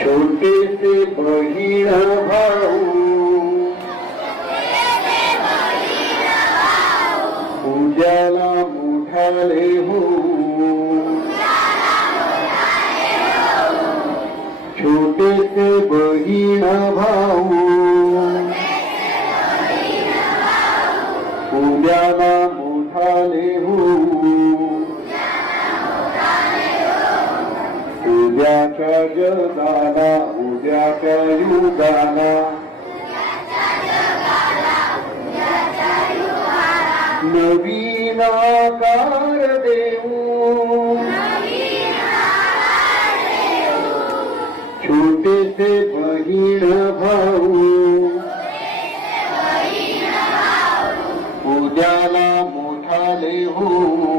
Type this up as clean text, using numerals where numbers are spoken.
छोटेसे बहीण भाऊ उद्याला मोठाले हो. छोटेसे बहीण भाऊ उद्याला मोठाले हो. उद्याच्या जगाला उद्याच्या युगाला नवीन आकार देऊ. छोटेसे बहीण भाऊ उद्याला मोठाले हो.